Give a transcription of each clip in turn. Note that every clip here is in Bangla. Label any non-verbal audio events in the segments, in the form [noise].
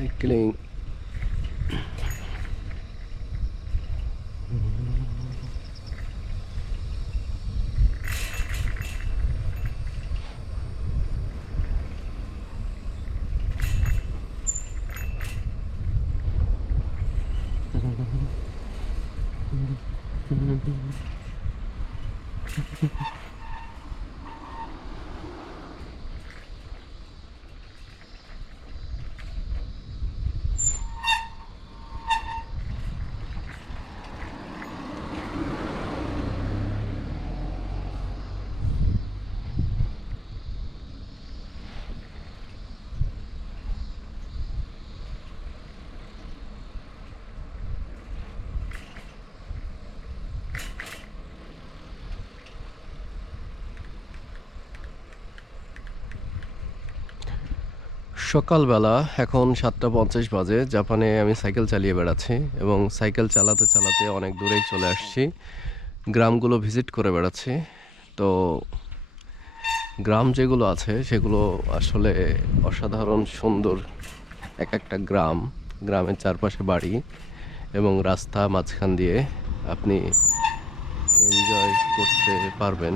সাইক্লিং [laughs] সকালবেলা এখন সাতটা পঞ্চাশ বাজে, জাপানে আমি সাইকেল চালিয়ে বেড়াচ্ছি এবং সাইকেল চালাতে চালাতে অনেক দূরেই চলে আসছি। গ্রামগুলো ভিজিট করে বেড়াচ্ছি। তো গ্রাম যেগুলো আছে, সেগুলো আসলে অসাধারণ সুন্দর এক একটা গ্রাম, গ্রামের চারপাশে বাড়ি এবং রাস্তা মাঝখান দিয়ে আপনি এনজয় করতে পারবেন।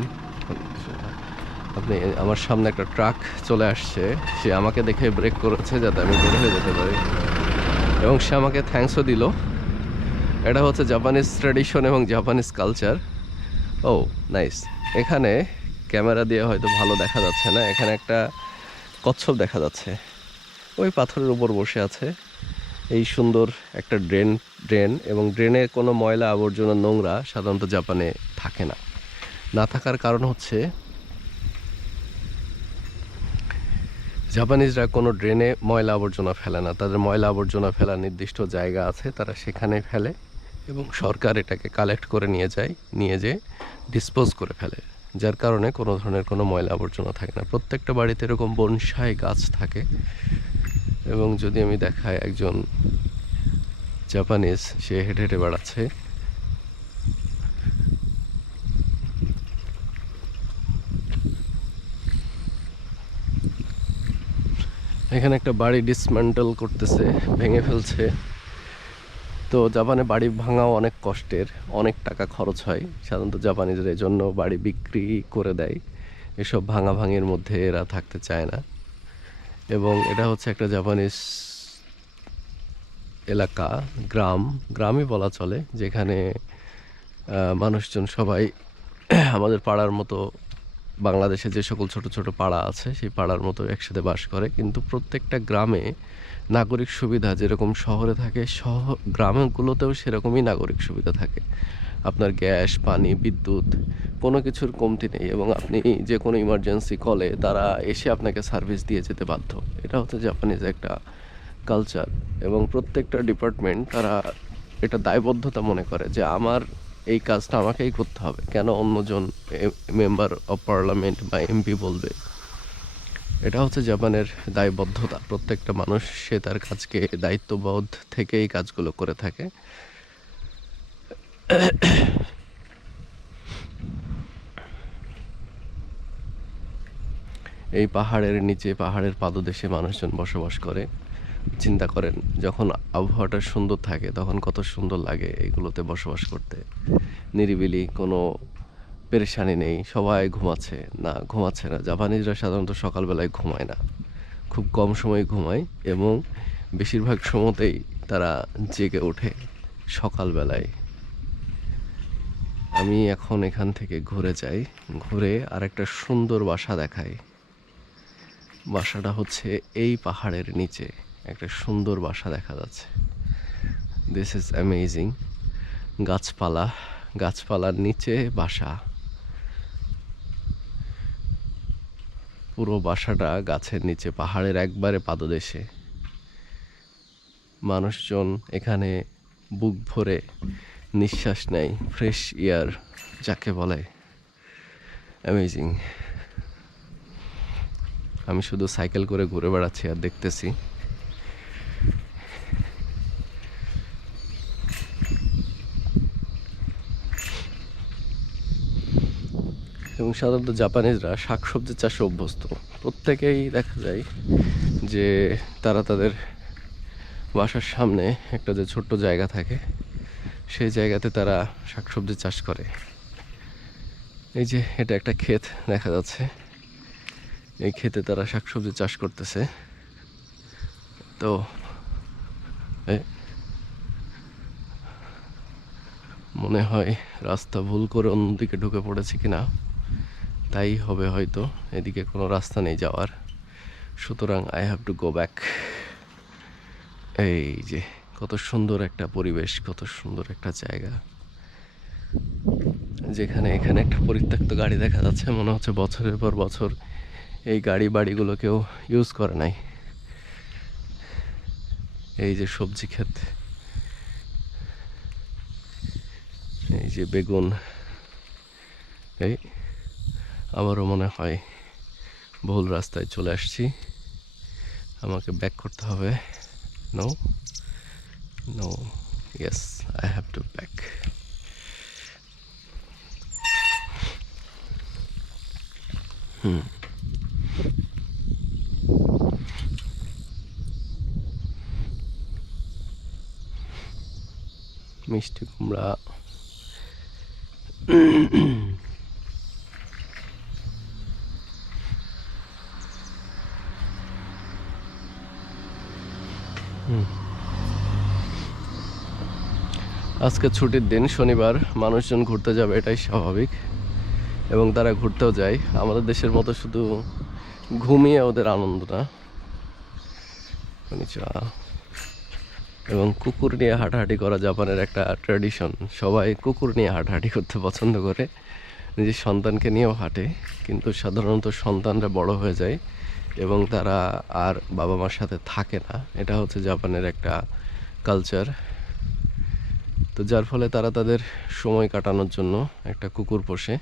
আপনি আমার সামনে একটা ট্রাক চলে আসছে। সে আমাকে দেখে ব্রেক করেছে যাতে আমি বের হয়ে যেতে পারি। এবং সে আমাকে থ্যাঙ্কসও দিল। এটা হচ্ছে জাপানিজ ট্র্যাডিশন এবং জাপানিজ কালচার ও নাইস এখানে ক্যামেরা দিয়ে হয়তো ভালো দেখা যাচ্ছে না। এখানে একটা কচ্ছপ দেখা যাচ্ছে। ওই পাথরের উপর বসে আছে। এই সুন্দর একটা ড্রেন ড্রেন এবং ড্রেনে কোনো ময়লা আবর্জনা নোংরা সাধারণত জাপানে থাকে না। না থাকার কারণ হচ্ছে জাপানিজরা কোনো ড্রেনে ময়লা আবর্জনা ফেলে না। তাদের ময়লা আবর্জনা ফেলার নির্দিষ্ট জায়গা আছে, তারা সেখানে ফেলে এবং সরকার এটাকে কালেক্ট করে নিয়ে যায়, নিয়ে যেয়ে ডিসপোজ করে ফেলে, যার কারণে কোনো ধরনের কোনো ময়লা আবর্জনা থাকে না। প্রত্যেকটা বাড়িতে এরকম বনসাই গাছ থাকে এবং যদি আমি দেখাই একজন জাপানিজ, সে হেঁটে হেঁটে বেড়াচ্ছে এখানে একটা বাড়ি ডিসমেন্টাল করতেছে, ভেঙে ফেলছে। তো জাপানে বাড়ি ভাঙাও অনেক কষ্টের, অনেক টাকা খরচ হয়। সাধারণত জাপানিদের এই জন্য বাড়ি বিক্রি করে দেয়। এসব ভাঙা ভাঙির মধ্যে এরা থাকতে চায় না। এবং এটা হচ্ছে একটা জাপানিজ এলাকা, গ্রাম। গ্রামই বলা চলে, যেখানে মানুষজন সবাই আমাদের পাড়ার মতো বাংলাদেশে যে সকল ছোট ছোট পাড়া আছে, সেই পাড়ার মতো একসাথে বাস করে। কিন্তু প্রত্যেকটা গ্রামে নাগরিক সুবিধা যেরকম শহরে থাকে, শহ, গ্রামগুলোতেও সেরকমই নাগরিক সুবিধা থাকে। আপনার গ্যাস, পানি, বিদ্যুৎ, কোনো কিছুর কমতি নেই এবং আপনি যে কোনো ইমার্জেন্সি কলে তারা এসে আপনাকে সার্ভিস দিয়ে যেতে বাধ্য। এটা হচ্ছে জাপানিজ একটা কালচার এবং প্রত্যেকটা ডিপার্টমেন্ট তারা এটা দায়বদ্ধতা মনে করে যে আমার এই কাজটা আমাকেই করতে হবে। কেন অন্যজন মেম্বার অফ পার্লামেন্ট বা এমপি বলবে? এটা হচ্ছে জাপানের দায়বদ্ধতা। প্রত্যেকটা মানুষ, সে তার কাজকে দায়িত্ববোধ থেকে এই কাজগুলো করে থাকে। এই পাহাড়ের নিচে, পাহাড়ের পাদদেশে মানুষজন বসবাস করে। চিন্তা করেন, যখন আবহাওয়াটা সুন্দর থাকে, তখন কত সুন্দর লাগে এগুলোতে বসবাস করতে। নিরিবিলি কোনো পেরেশানি নেই, সবাই ঘুমাচ্ছে। না ঘুমাচ্ছে না। জাপানিজরা সাধারণত সকালবেলায় ঘুমায় না। খুব কম সময় ঘুমায় এবং বেশিরভাগ সময়তেই তারা জেগে ওঠে সকালবেলায়। আমি এখন এখান থেকে ঘুরে যাই, ঘুরে আরেকটা সুন্দর বাসা দেখাই। বাসাটা হচ্ছে এই পাহাড়ের নিচে। একটা সুন্দর বাসা দেখা যাচ্ছে। দিস ইজ অ্যামেজিং গাছপালা, গাছপালার নিচে বাসা। পুরো বাসাটা গাছের নিচে, পাহাড়ের একবারে পাদদেশে। মানুষজন এখানে বুক ভরে নিঃশ্বাস নেয় ফ্রেশ এয়ার যাকে বলে। অ্যামেজিং আমি শুধু সাইকেল করে ঘুরে বেড়াচ্ছি আর দেখতেছি। এবং সাধারণত জাপানিজরা শাকসবজি চাষে অভ্যস্ত। প্রত্যেকেই দেখা যায় যে তারা তাদের বাসার সামনে একটা যে ছোট্ট জায়গা থাকে, সেই জায়গাতে তারা শাকসবজি চাষ করে। এই যে এটা একটা ক্ষেত দেখা যাচ্ছে। এই ক্ষেতে তারা শাকসবজি চাষ করতেছে। তো মনে হয় রাস্তা ভুল করে অন্যদিকে ঢুকে পড়েছে কিনা। তাই হবে হয়তো। এদিকে কোনো রাস্তা নেই যাওয়ার। সুতরাং I have to go back এই যে, কত সুন্দর একটা পরিবেশ, কত সুন্দর একটা জায়গা। যেখানে এখানে একটা পরিত্যক্ত গাড়ি দেখা যাচ্ছে, মনে হচ্ছে বছরের পর বছর এই গাড়ি বাড়িগুলো কেউ ইউজ করে নাই। এই যে সবজি ক্ষেত। এই যে বেগুন। এই আমারও মনে হয় ভুল রাস্তায় চলে আসছি। আমাকে ব্যাক করতে হবে। No no yes I have to back hmm মিষ্টি কুমড়া। আজকে ছুটির দিন, শনিবার মানুষজন ঘুরতে যাবে, এটাই স্বাভাবিক। এবং তারা ঘুরতেও যায়। আমাদের দেশের মতো শুধু ঘুমিয়ে ওদের আনন্দ না এবং কুকুর নিয়ে হাঁটাহাঁটি করা জাপানের একটা ট্র্যাডিশন সবাই কুকুর নিয়ে হাঁটাহাঁটি করতে পছন্দ করে। নিজের সন্তানকে নিয়েও হাঁটে। কিন্তু সাধারণত সন্তানরা বড় হয়ে যায় এবং তারা আর বাবা মার সাথে থাকে না। এটা হচ্ছে জাপানের একটা কালচার তো যার ফলে তারা তাদের সময় কাটানোর জন্য একটা কুকুর পোষে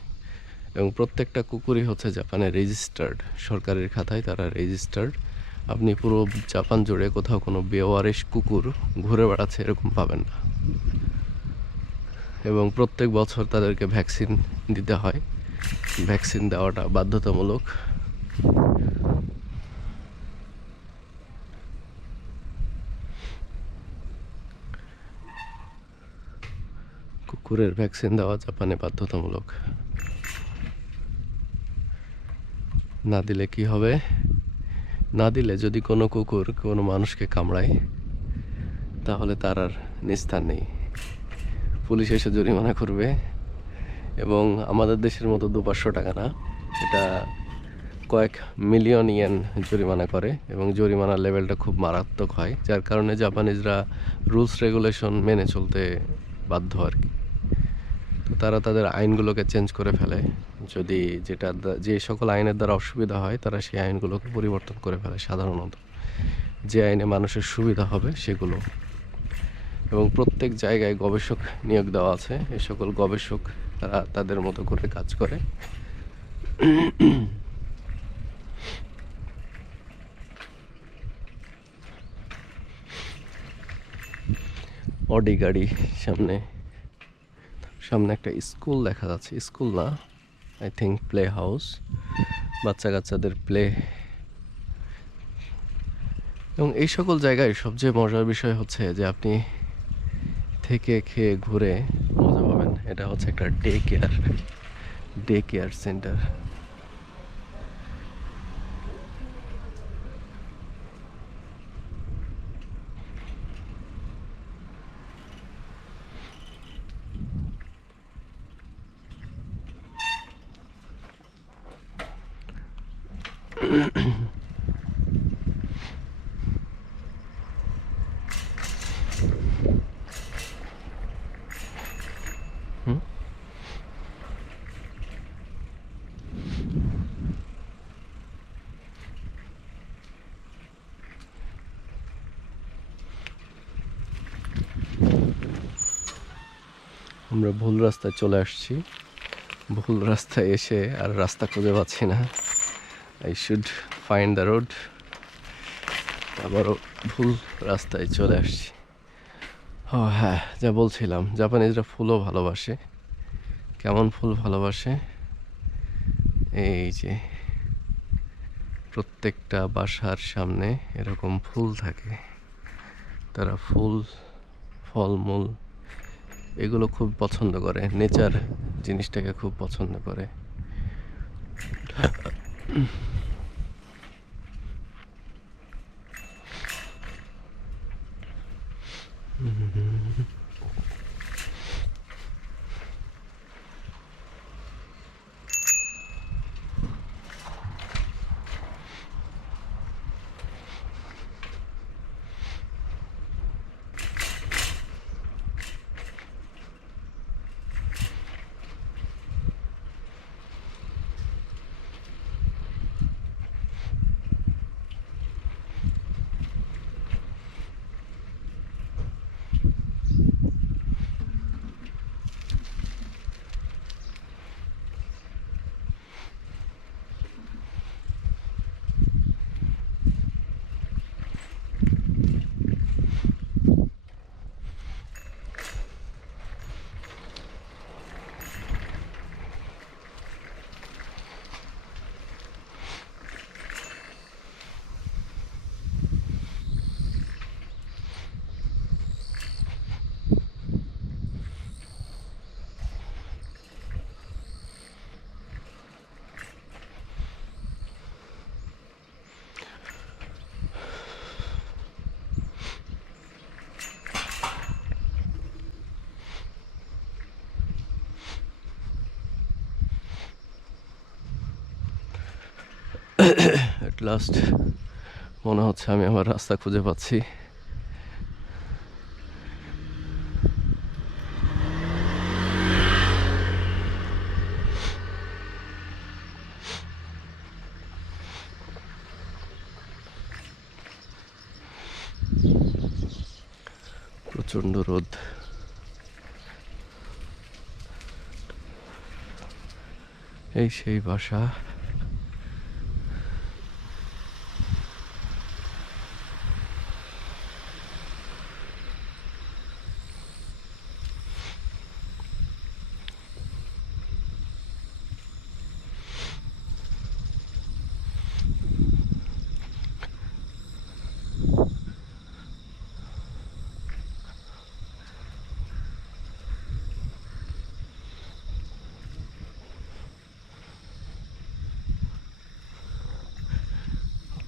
এবং প্রত্যেকটা কুকুরই হচ্ছে জাপানে রেজিস্টার্ড সরকারের খাতায় তারা রেজিস্টার্ড আপনি পুরো জাপান জুড়ে কোথাও কোনো বেওয়ারিশ কুকুর ঘুরে বেড়াচ্ছে এরকম পাবেন না। এবং প্রত্যেক বছর তাদেরকে ভ্যাকসিন দিতে হয়। ভ্যাকসিন দেওয়াটা বাধ্যতামূলক। কুকুরের ভ্যাকসিন দেওয়া জাপানে বাধ্যতামূলক। না দিলে কি হবে? না দিলে যদি কোনো কুকুর কোনো মানুষকে কামড়ায়, তাহলে তার আর নিস্তার নেই। পুলিশ এসে জরিমানা করবে এবং আমাদের দেশের মতো দু পাঁচশো টাকা না, এটা কয়েক মিলিয়ন ইয়েন জরিমানা করে এবং জরিমানার লেভেলটা খুব মারাত্মক হয়, যার কারণে জাপানিজরা রুলস রেগুলেশন মেনে চলতে বাধ্য আর কি। তারা তাদের আইনগুলোকে চেঞ্জ করে ফেলে। যদি যেটা যে সকল আইনের দ্বারা অসুবিধা হয়, তারা সেই আইনগুলোকে পরিবর্তন করে ফেলে সাধারণত। যে আইনে মানুষের সুবিধা হবে, সেগুলো। এবং প্রত্যেক জায়গায় গবেষক নিয়োগ দেওয়া আছে। এ সকল গবেষক তারা তাদের মতো করে কাজ করে। অডি গাড়ি সামনে। সামনে একটা স্কুল দেখা যাচ্ছে। স্কুল না আই থিঙ্ক প্লে হাউস বাচ্চা কাচ্চাদের প্লে এবং এই সকল জায়গায় সবচেয়ে মজার বিষয় হচ্ছে যে আপনি থেকে খেয়ে ঘুরে মজা পাবেন। এটা হচ্ছে একটা day care day care centre আমরা ভুল রাস্তায় চলে আসছি। ভুল রাস্তায় এসে আর রাস্তা খুঁজে পাচ্ছি না। I should find the road আবারও ভুল রাস্তায় চলে আসছি। ও হ্যাঁ যা বলছিলাম, জাপানিজরা ফুলও ভালোবাসে। কেমন ফুল ভালোবাসে? এই যে, প্রত্যেকটা বাসার সামনে এরকম ফুল থাকে। তারা ফুল, ফলমূল, এগুলো খুব পছন্দ করে। নেচার জিনিসটাকে খুব পছন্দ করে। লাস্ট মনে হচ্ছে আমি আমার রাস্তা খুঁজে পাচ্ছি। প্রচণ্ড রোদ। এই সেই বাসা।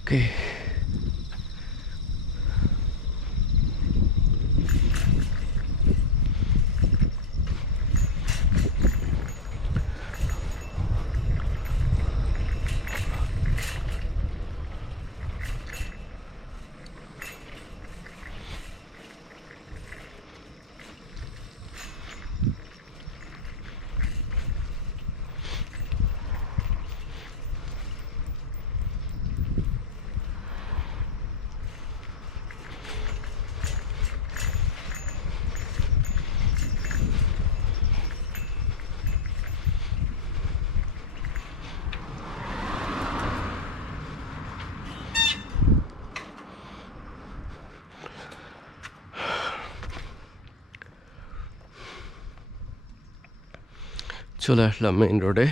Okay. চলে আসলাম মেইন রোডে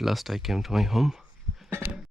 at last I came to my home.